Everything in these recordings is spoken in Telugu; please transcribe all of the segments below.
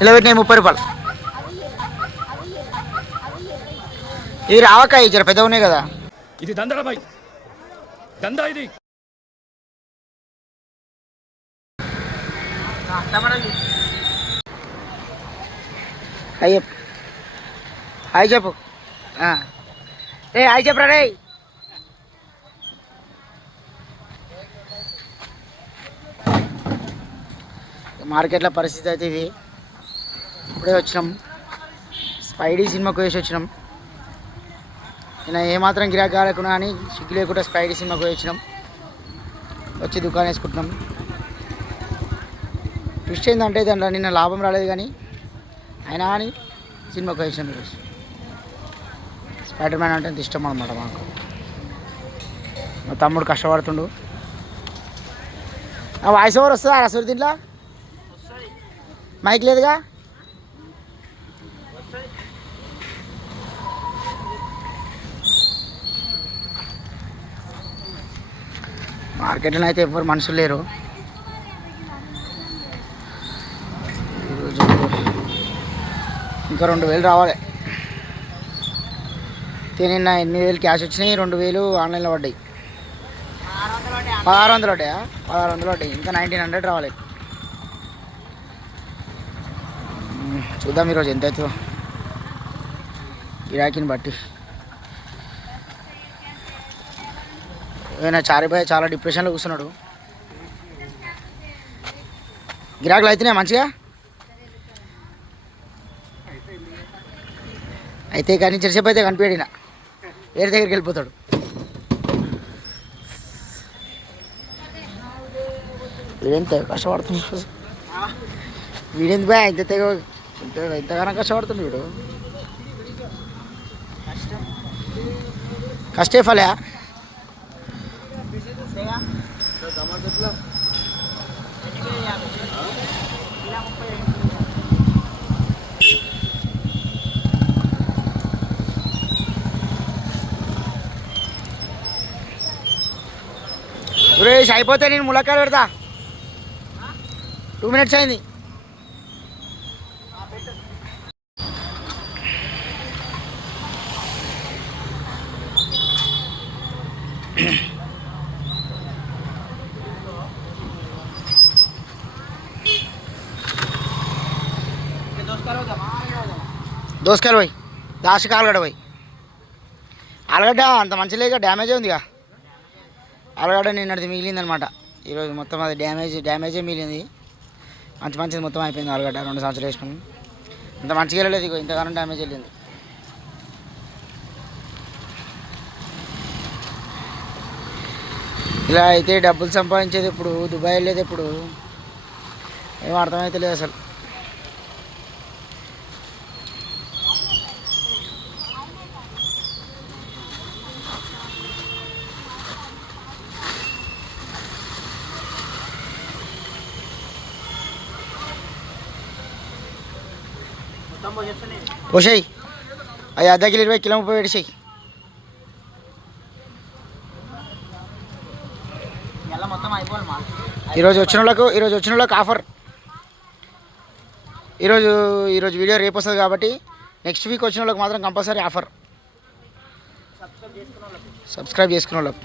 ఇలా పెట్టినాయి 30 రూపాయలు. ఇవి రావకాయ జర పెద్ద ఉన్నాయి కదా. ఇది దందరా బాయ్, దందా ఇది. హాయ్ హాయ్ చెప్పు. రే హాయ్ చెప్పరా రే. మార్కెట్లో పరిస్థితి అయితే ఇది. ఇప్పుడే వచ్చినాం, స్పైడీ సినిమాకు వేసి వచ్చినాం. నేను ఏమాత్రం గిరాకీ కాలేకున్నా కానీ సిగ్గు లేకుండా స్పైడీ సినిమాకు వచ్చినాం. వచ్చి దుకాణం వేసుకుంటున్నాం. ట్విస్ట్ ఏంటంటే దాంట్లో నిన్న లాభం రాలేదు కానీ అయినా కానీ సినిమాకు వేసినాం. ఈరోజు స్పైడర్ మ్యాన్ అంటే ఇష్టం అనమాట మాకు. మా తమ్ముడు కష్టపడుతుండు. వాయిస్ ఓవర్ వస్తుందా అసలు దీంట్లో? మైక్ లేదుగా. మార్కెట్లో అయితే ఎవరు మనుషులు లేరు. ఈరోజు ఇంకా 2000 రావాలి. నిన్న 8000 క్యాష్ వచ్చినాయి, 2000 ఆన్లైన్లో పడ్డాయి. 1600 పడ్డాయా? 1600 పడ్డాయి. ఇంకా 1900 రావాలి. చూద్దాం ఈరోజు ఎంత అవుతుందో గిరాకీని బట్టి. ఏమైనా చారిబాయ్ చాలా డిప్రెషన్లో కూర్చున్నాడు. గిరాకులు అవుతున్నాయి మంచిగా అయితే, కానీ చెరిసేపు అయితే కనిపించడినా వేరే దగ్గరికి వెళ్ళిపోతాడు. వీడెంత కష్టపడుతున్నాడు, వీడెంత బాయ్ ఇంతగానో కష్టపడుతుంది వీడు. కష్టే ఫలే. సురేష్ అయిపోతే నేను ములక్కాయలు పెడతా. 2 minutes అయింది. దోసకాయలు పోయి దానికి ఆలుగడ్డ పోయి. ఆలుగడ్డ అంత మంచి లేక డ్యామేజే ఉందిగా. ఆలుగడ్డ నిన్నటిది మిగిలిందనమాట. ఈరోజు మొత్తం అది డ్యామేజే మిగిలింది. మంచిది మొత్తం అయిపోయింది. ఆలుగడ్డ 2 సంవత్సరాలు వేసినాం. అంత మంచిగా వెళ్ళలేదు. ఇగో ఇంతగానో డ్యామేజ్ వెళ్ళింది. ఇలా అయితే డబ్బులు సంపాదించేది ఎప్పుడు, దుబాయ్ వెళ్ళేది ఎప్పుడు, ఏం అర్థమైతే లేదు అసలు. పోసాయి అవి అర్ధ కిలో 20 కిలో 30 పెడిసాయి. ఈరోజు వచ్చిన వాళ్ళకు ఆఫర్. ఈరోజు వీడియో రేపు వస్తుంది కాబట్టి నెక్స్ట్ వీక్ వచ్చిన వాళ్ళకి మాత్రం కంపల్సరీ ఆఫర్. సబ్స్క్రైబ్ చేసుకున్న వాళ్ళకు.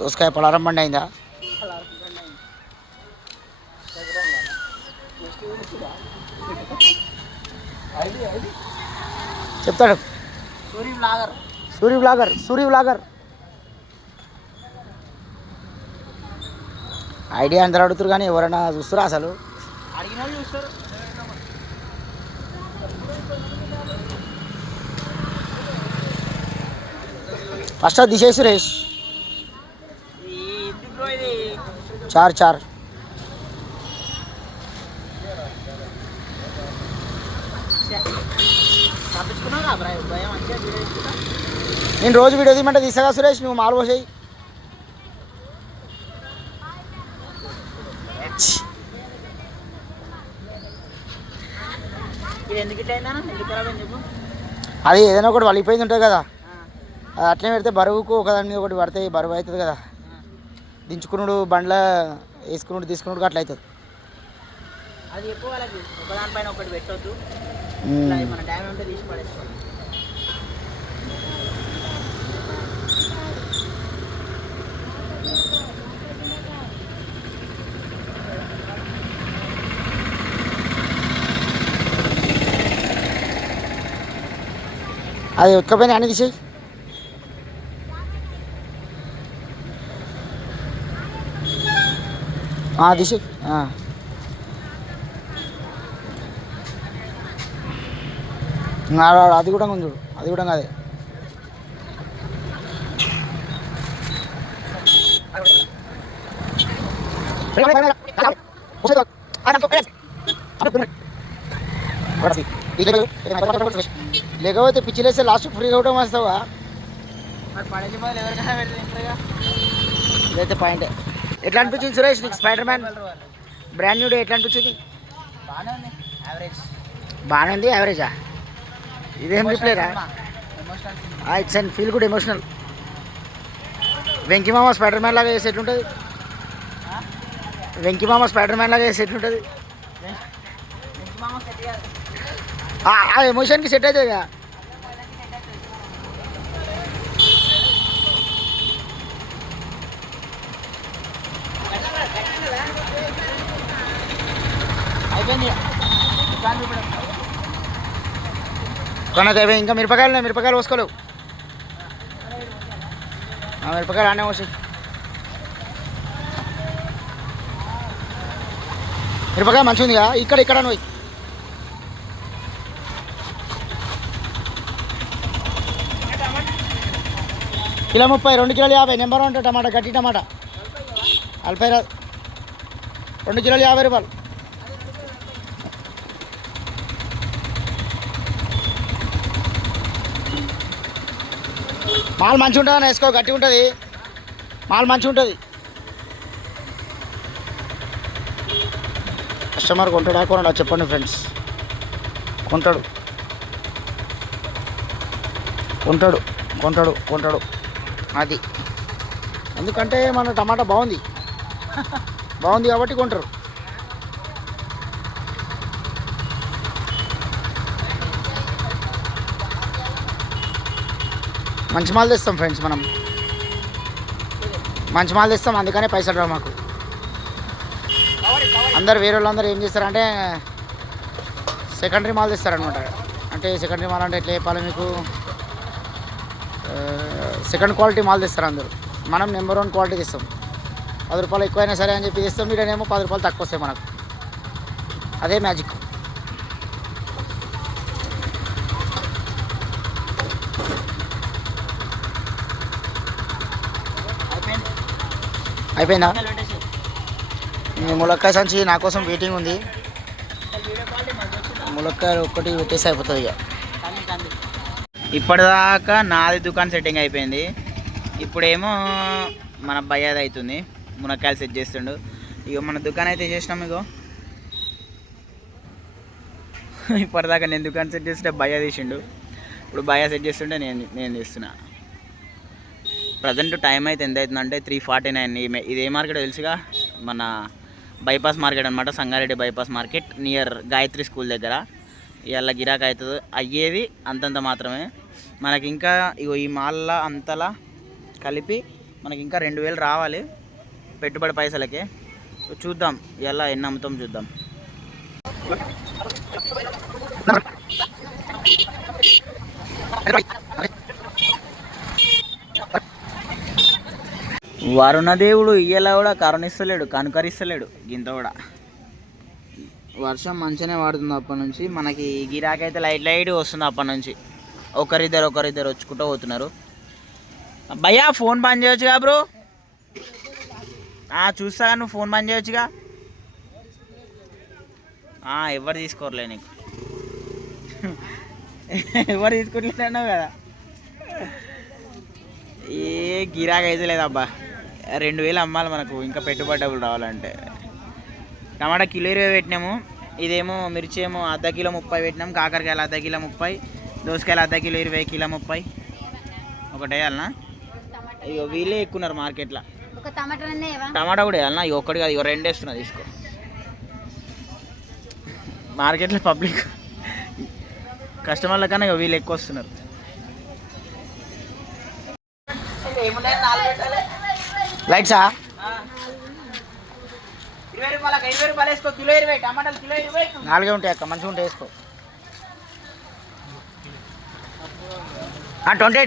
దోసకాయ పలారం బండి అయిందా? చెప్తాడు సూరి బ్లాగర్. ఐడియా అందరూ అడుగుతారు కానీ ఎవరైనా చూస్తారా అసలు? ఫస్ట్ అది తీసేసి సురేష్. 4 నేను రోజు వీడియో తీయమంటే తీసాగా సురేష్, నువ్వు మాలు పోసాయి. అది ఏదైనా ఒకటి వలిపోయింది ఉంటుంది కదా, అది అట్లనే పెడితే బరువుకు ఒకదాని మీద ఒకటి పడితే బరువు అవుతుంది కదా. దించుకున్నాడు బండ్ల వేసుకున్నాడు తీసుకున్నాడు అట్లా అవుతుంది. అది ఎక్కువ వాళ్ళకి ఒకదానిపైన ఒకటి పెట్టొద్దు. మన డ్యామేజ్ ఉంటే తీసి పడేసుకోవాలి. అది ఉతకపోయినా అన్ని తీసేయి. తీసేయి. అది కూడా కొంచెం చూడు, అది కూడా అదే. లేకపోతే పిచ్చిలేస్తే లాస్ట్ ఫ్రీగా అవడం వస్తావా? ఇదైతే పాయింట్. ఎట్లా అనిపించింది సురేష్ నీకు spider man brand new day ఎట్లా అనిపించింది? బాగానే ఉంది. యావరేజా? ఇదేం రిప్లేరా? It's and feel good emotional. Venky మామ స్పైడర్ మ్యాన్ లాగా వేసి ఎట్లుంటుంది? వెంకీ మామ స్పైడర్ మ్యాన్ లాగా వేసి ఎట్లుంటుంది? ఆ ఎమోషన్కి సెట్ అవుతుంది కదా. కొనదేవే ఇంకా మిరపకాయలు పోసుకోలేవు. మిరపకాయలు ఆనే పోసి. మిరపకాయ మంచిగా ఉందిగా. ఇక్కడ నువ్వు కిలో 30, 2 కిలోలు 50. నెంబర్ 1 టమాటా, గట్టి టమాటా. అల్పై రాదు. 2 కిలోలు 50 రూపాయలు. మాల్ మంచిగా ఉంటుంది అని వేసుకో, గట్టి ఉంటుంది మాల్, మంచిగా ఉంటుంది. కస్టమర్ కొంటాడా కొనడా చెప్పండి ఫ్రెండ్స్. కొంటాడు అది. ఎందుకంటే మన టమాటా బాగుంది కాబట్టి కొంటారు. మంచి మాల్ తెస్తాం ఫ్రెండ్స్, మనం మంచి మాల్ తెస్తాం, అందుకనే పైసలు రావు మాకు. వేరే వాళ్ళందరూ ఏం చేస్తారంటే సెకండరీ మాల్ తెస్తారనమాట. అంటే సెకండరీ మాల్ అంటే ఎట్లా చెప్పాలి మీకు, సెకండ్ క్వాలిటీ మాల్ తెస్తారు అందరూ. మనం నెంబర్ 1 క్వాలిటీ తెస్తాం. 10 రూపాయలు ఎక్కువైనా సరే అని చెప్పి తెస్తాం. మీరేమో 10 రూపాయలు తక్కువ వస్తాయి మనకు. అదే మ్యాజిక్. అయిపోయిందా? ములక్కాయ సంచి నా కోసం వెయిటింగ్ ఉంది. ములక్కాయలు ఒక్కటి పెట్టేసి అయిపోతుంది ఇక. ఇప్పటిదాకా నాది దుకాణం సెట్టింగ్ అయిపోయింది. ఇప్పుడేమో మన భయ్యాది అవుతుంది. మునక్కాయలు సెట్ చేస్తుండు. ఇక మన దుకాణం అయితే చేసినాం. ఇగో ఇప్పటిదాకా నేను దుకాణం సెట్ చేస్తుంటే భయ్యా తీసిండు. ఇప్పుడు భయ్యా సెట్ చేస్తుంటే నేను చేస్తున్నా. ప్రజెంట్ టైం అయితే ఎంత అవుతుందంటే 3:49. ఇది ఏ మార్కెట్ తెలుసుగా, మన బైపాస్ మార్కెట్ అనమాట. Sangareddy bypass market near Gayatri school దగ్గర. ఇవాళ గిరాక్ అవుతుంది అయ్యేది అంతంత మాత్రమే. మనకి ఇంకా ఇగో ఈ మాల్లో అంతలా కలిపి మనకి ఇంకా 2,000 రావాలి పెట్టుబడి పైసలకే. చూద్దాం ఇలా ఎన్ని అమ్ముతాం చూద్దాం. వరుణదేవుడు ఇయ్యేలా కూడా కనుకరిస్తలేడు గింత కూడా. వర్షం మంచిగానే పడుతుంది అప్పటి నుంచి. మనకి గిరాకీ అయితే లైట్ వస్తుంది అప్పటి నుంచి. ఒకరిద్దరు వచ్చుకుంటూ పోతున్నారు. భయ్యా ఫోన్ బంద్ చేయొచ్చుగా బ్రో? చూస్తాగా, నువ్వు ఫోన్ బంద్ చేయొచ్చుగా. ఎవరు తీసుకోరలే నీకు, ఎవరు తీసుకోవట్లేదన్నావు కదా. ఏ గిరాకీ అయితే లేదబ్బా. 2,000 అమ్మాలి మనకు ఇంకా పెట్టుబడి డబ్బులు రావాలంటే. టమాటా కిలో 20 పెట్టినాము. ఇదేమో మిర్చి ఏమో అర్ధ కిలో 30 పెట్టినాము. కాకరకాయలు అర్ధ కిలో 30, దోసకాయలు అర్ధ కిలో 20, కిలో 30. ఒకటి వేయాలనా? ఇక వీళ్ళే ఎక్కున్నారు మార్కెట్లో. టమాటా కూడా వేయాలనా? ఇక ఒక్కటి కాదు, ఇక 2 వేస్తున్నా తీసుకో. మార్కెట్లో పబ్లిక్ కస్టమర్ల కన్నా ఇక వీళ్ళు ఎక్కువ వస్తున్నారు. లైట్సా 20 రూపాయలు వేసుకో. కిలో 20 టమాటాలు కిలో 20. 4 ఉంటాయి అక్క, మంచిగా ఉంటాయి వేసుకో. 20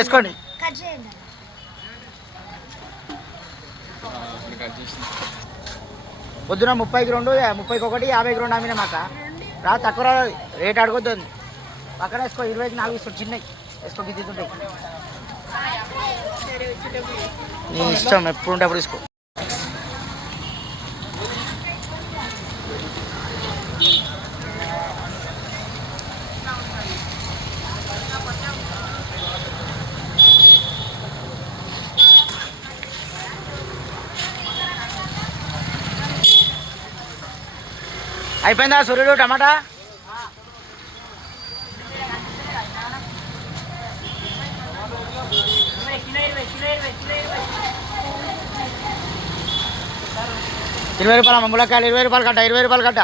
వేసుకోండి. పొద్దున 30కి 2, 30కి 1, 50కి 2 అమ్మినా మాక రా, తక్కువ రా, రేట్ అడగొద్దు. పక్కన వేసుకో, 20కి 4 ఇస్తాడు చిన్నవి వేసుకో, గిద్దుతుంటాయి. నీ ఇష్టం, ఎప్పుడు ఉంటే అప్పుడు తీసుకో. అయిపోయిందా సూర్యుడు టమాటా? ₹20 ములక్కాయలు, ₹20 కట్ట, ₹20 కట్ట.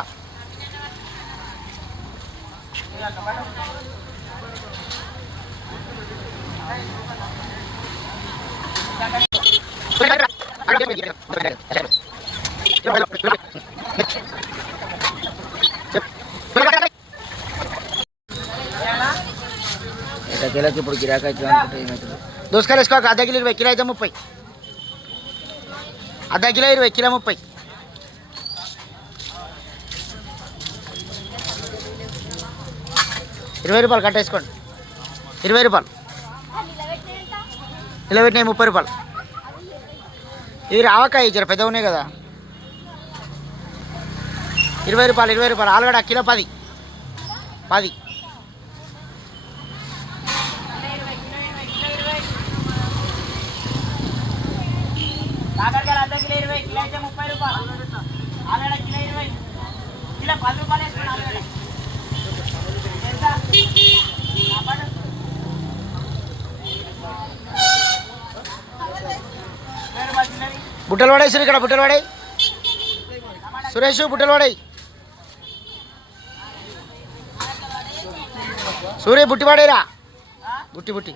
కిలోకి ఇప్పుడు గిరాకీ అవుతుంది అనుకుంటే దోసకాయలు వేసుకోక. అర్ధ కిలో 20, కిలో అయితే 30. అర్ధ కిలో 20, కిలో 30. ₹20 కట్టేసుకోండి. ₹20 కిలో పెట్టినాయి, ₹30. ఇవి రావకాయ జర పెద్ద ఉన్నాయి కదా. ₹20. ఆలుగడ్డ కిలో 10. కాకరకాయలు అర్ధ కిలో 20, కిలో అయితే ₹30. ఆలుగడ్డ కిలో 20, కిలో ₹10 వేసుకోండి. ఆలుగడ్డ బుట్టలు పడేసి ఇక్కడ, బుట్టలు పడాయి సురేష్, బుట్టలు పడాయి సూర్య, బుట్టి పడేరా, బుట్టి.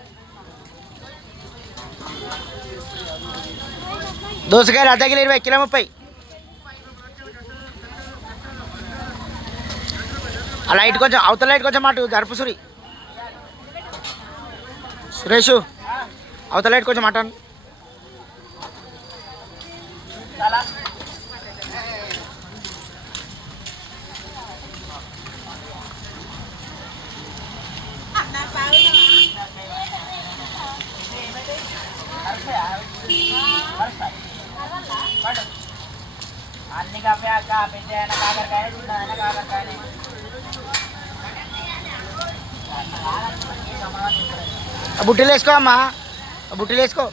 దోసకాయలు అర్ధ కిలో 20, కిలో 30. ఆ లైట్ కొంచెం, అవతల లైట్ కొంచెం అటు జరుపు సురేష్, అవతల లైట్ కొంచెం అటను. అన్ని కప్పాక పెద్ద కాకరకాయ, చిన్న కాకరకాయ. బుట్టలు వేసుకో అమ్మా, బుట్టలు వేసుకో.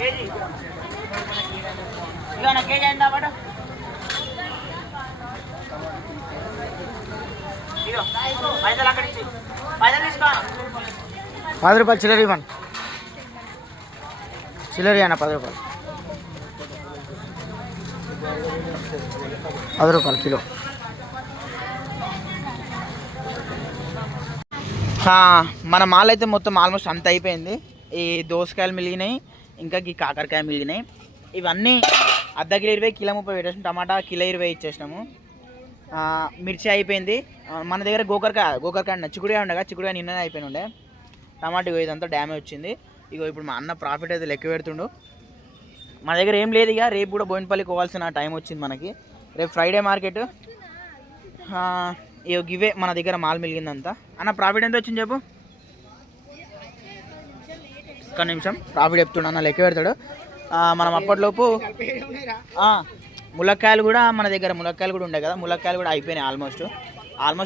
కేజీ కేజీ అయిందా పాటు పైసలు అక్కడ పైసలు తీసుకో. ₹10 చిల్లర ఇవ్వండి. చిల్లర అన్న ₹10. ₹10 కిలో. మన మాల్ అయితే మొత్తం ఆల్మోస్ట్ అంత అయిపోయింది. ఈ దోసకాయలు మిగిలినాయి, ఇంకా ఈ కాకరకాయ మిగిలినాయి. ఇవన్నీ అర్ధ కిలో 20, కిలో 30 పెట్టేసాం. టమాటా కిలో 20 ఇచ్చేసినాము. మిర్చి అయిపోయింది. మన దగ్గర గోకరకాయ చిక్కుడుగా ఉండగా, చిక్కుడుగా నిన్ననే అయిపోయి ఉండే. టమాటా ఇదంతా డ్యామేజ్ వచ్చింది. ఇగో ఇప్పుడు మా అన్న ప్రాఫిట్ అయితే లెక్క పెడుతుండు. మన దగ్గర ఏం లేదు. ఇక రేపు కూడా బోయినపల్లికి పోవాల్సిన టైం వచ్చింది మనకి. రేపు ఫ్రైడే మార్కెట్. ఇవే మన దగ్గర మాల్ మిలిగిందంతా. అన్న ప్రాఫిట్ ఎంత వచ్చింది చెప్పు. ఒక్క నిమిషం ప్రాఫిట్ చెప్తున్నా అన్న, లెక్క పెడతాడు. మనం అప్పట్లోపు ములక్కాయలు కూడా మన దగ్గర ములక్కాయలు కూడా ఉండే కదా, ములక్కాయలు కూడా అయిపోయినాయి ఆల్మోస్ట్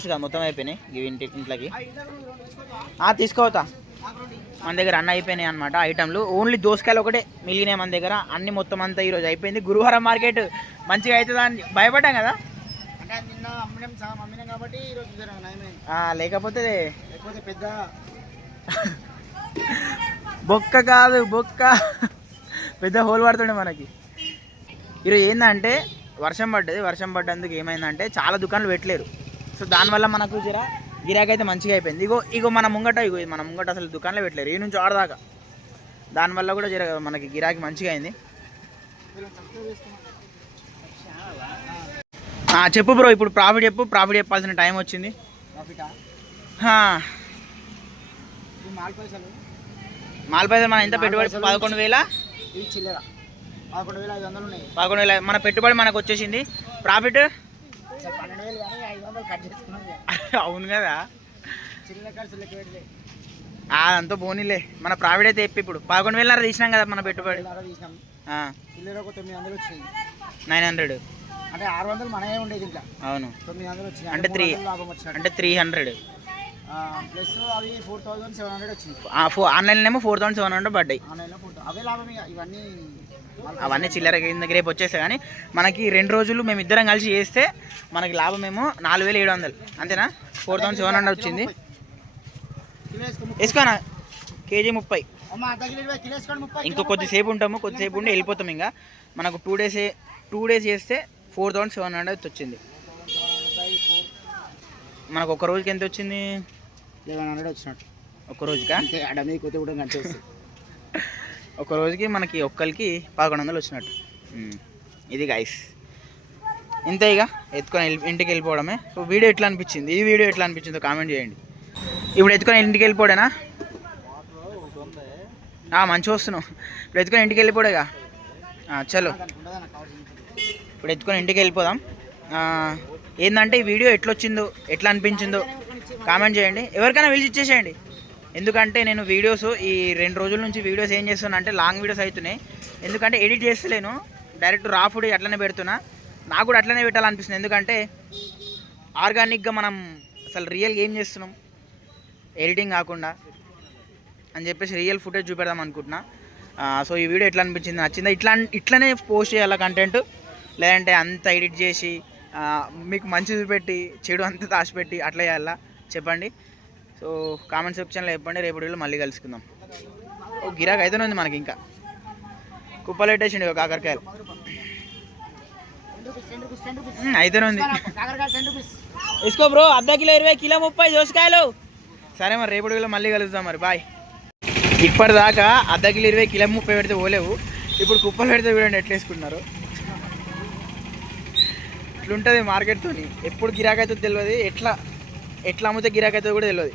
కదా, మొత్తం అయిపోయినాయి ఇవి ఇంట్లోకి. తీసుకోవతా మన దగ్గర అన్నీ అయిపోయినాయి అనమాట ఐటమ్లు. ఓన్లీ దోసకాయలు ఒకటే మిగిలినాయి మన దగ్గర, అన్ని మొత్తం అంతా ఈరోజు అయిపోయింది. గురువారం మార్కెట్ మంచిగా అవుతుందని భయపడ్డాం కదా, లేకపోతే పెద్ద బొక్క కాదు బొక్క పెద్ద హోల్ పడుతుండే మనకి. ఈరోజు ఏంటంటే వర్షం పడ్డందుకు ఏమైందంటే చాలా దుకాణాలు పెట్టలేరు. సో దానివల్ల మనకు గిరాకీ అయితే మంచిగా అయిపోయింది. ఇగో మన ముంగట అసలు దుకాణాలు పెట్టలేరు ఈ నుంచి ఆడదాకా. దానివల్ల కూడా మనకి గిరాకీ మంచిగా అయింది. చెప్పు బ్రో, ఇప్పుడు ప్రాఫిట్ చెప్పాల్సిన టైం వచ్చింది. మాల్ పైసలు మన ఎంత పెట్టుబడి 11,000 మన పెట్టుబడి మనకు వచ్చేసింది. ప్రాఫిట్ అవును కదా, అదంతా పోనీలే. మన ప్రాఫిట్ అయితే ఇప్పుడు 11,000 తీసినాం కదా మన పెట్టుబడి. 900 అంటే 600 మనమే ఉండేది ఇంకా. అవును 900 వచ్చింది అంటే 300 ప్లస్ అవి 4,700 వచ్చింది. ఆన్లైన్లో 4,700 పడ్డాయి. అవే లాభం ఇవన్నీ అవన్నీ చిల్లర కిందకి రేపు వచ్చేస్తాయి. కానీ మనకి 2 రోజులు మేము ఇద్దరం కలిసి చేస్తే మనకి లాభమేమో 4,700, అంతేనా? 4,700 వచ్చింది. వేసుకోనా కేజీ 30. ఇంకో కొద్దిసేపు ఉంటాము, కొద్దిసేపు ఉండి వెళ్ళిపోతాం. ఇంకా మనకు 2 డేస్ చేస్తే 4,700 వచ్చింది. మనకు ఒక రోజుకి ఎంత వచ్చింది? 1100 వచ్చినట్టు. ఒక రోజుకా? వస్తుంది. ఒక రోజుకి మనకి ఒక్కరికి 1100 వచ్చినట్టు. ఇది గైస్ ఇంతే. ఇక ఎత్తుకొని ఇంటికి వెళ్ళిపోవడమే. సో వీడియో ఎట్లా అనిపించింది, ఈ వీడియో ఎట్లా అనిపించిందో కామెంట్ చేయండి. ఇప్పుడు ఎత్తుకొని ఇంటికి వెళ్ళిపోడేనా? మంచిగా వస్తున్నావు. ఇప్పుడు ఎత్తుకొని ఇంటికి వెళ్ళిపోడేగా. చలో ఇప్పుడు ఎత్తుకొని ఇంటికి వెళ్ళిపోదాం. ఏంటంటే ఈ వీడియో ఎట్లొచ్చిందో, ఎట్లా అనిపించిందో కామెంట్ చేయండి. ఎవరికైనా పిలిచి ఇచ్చేసేయండి. ఎందుకంటే నేను వీడియోస్ ఈ 2 రోజుల నుంచి వీడియోస్ ఏం చేస్తున్నా అంటే లాంగ్ వీడియోస్ అవుతున్నాయి. ఎందుకంటే ఎడిట్ చేస్తలేను, డైరెక్ట్ రా ఫుడ్ అట్లనే పెడుతున్నా. నాకు కూడా అట్లనే పెట్టాలనిపిస్తుంది. ఎందుకంటే ఆర్గానిక్గా మనం అసలు రియల్గా ఏం చేస్తున్నాం, ఎడిటింగ్ కాకుండా అని చెప్పేసి రియల్ ఫుటేజ్ చూపెడదాం అనుకుంటున్నా. సో ఈ వీడియో ఎట్లా అనిపించింది, నచ్చిందా? ఇట్లనే పోస్ట్ చేయాలా కంటెంట్, లేదంటే అంత ఎడిట్ చేసి మీకు మంచి చూపెట్టి చెడు అంతా దాచిపెట్టి అట్లా చేయాలా చెప్పండి. సో కామెంట్ సెక్షన్లో చెప్పండి. రేపు వీడియోలో మళ్ళీ కలుసుకుందాం. గిరాక్ అయితేనే ఉంది మనకి. ఇంకా కుప్పలు పెట్టేసిండు కాకరకాయలు అయితేనే ఉంది. ఇసుకో బ్రో, అర్ధ కిలో 20, కిలో 30 దోసకాయలు. సరే మరి రేపు వీడియోలో మళ్ళీ కలుద్దాం మరి. బాయ్. ఇప్పటిదాకా అర్ధ కిలో 20, కిలో 30 పెడితే పోలేవు. ఇప్పుడు కుప్పలు పెడితే చూడండి ఎట్లా వేసుకున్నారు. ఇట్లుంటుంది మార్కెట్తో. ఎప్పుడు గిరాకీ అవుతుందో తెలియదు, ఎట్లా అమ్మితే గిరాకీ అవుతుందో కూడా తెలియదు.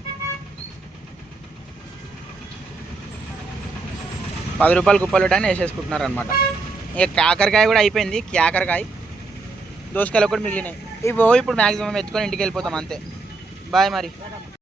10 రూపాయలు కుప్పలు పెట్టని వేసేసుకుంటున్నారు అనమాట. ఇక కాకరకాయ కూడా అయిపోయింది. కాకరకాయ దోసకాయలు ఒకటి మిగిలినాయి. ఇవో ఇప్పుడు మ్యాక్సిమం ఎత్తుకొని ఇంటికి వెళ్ళిపోతాం అంతే. బాయ్ మరి.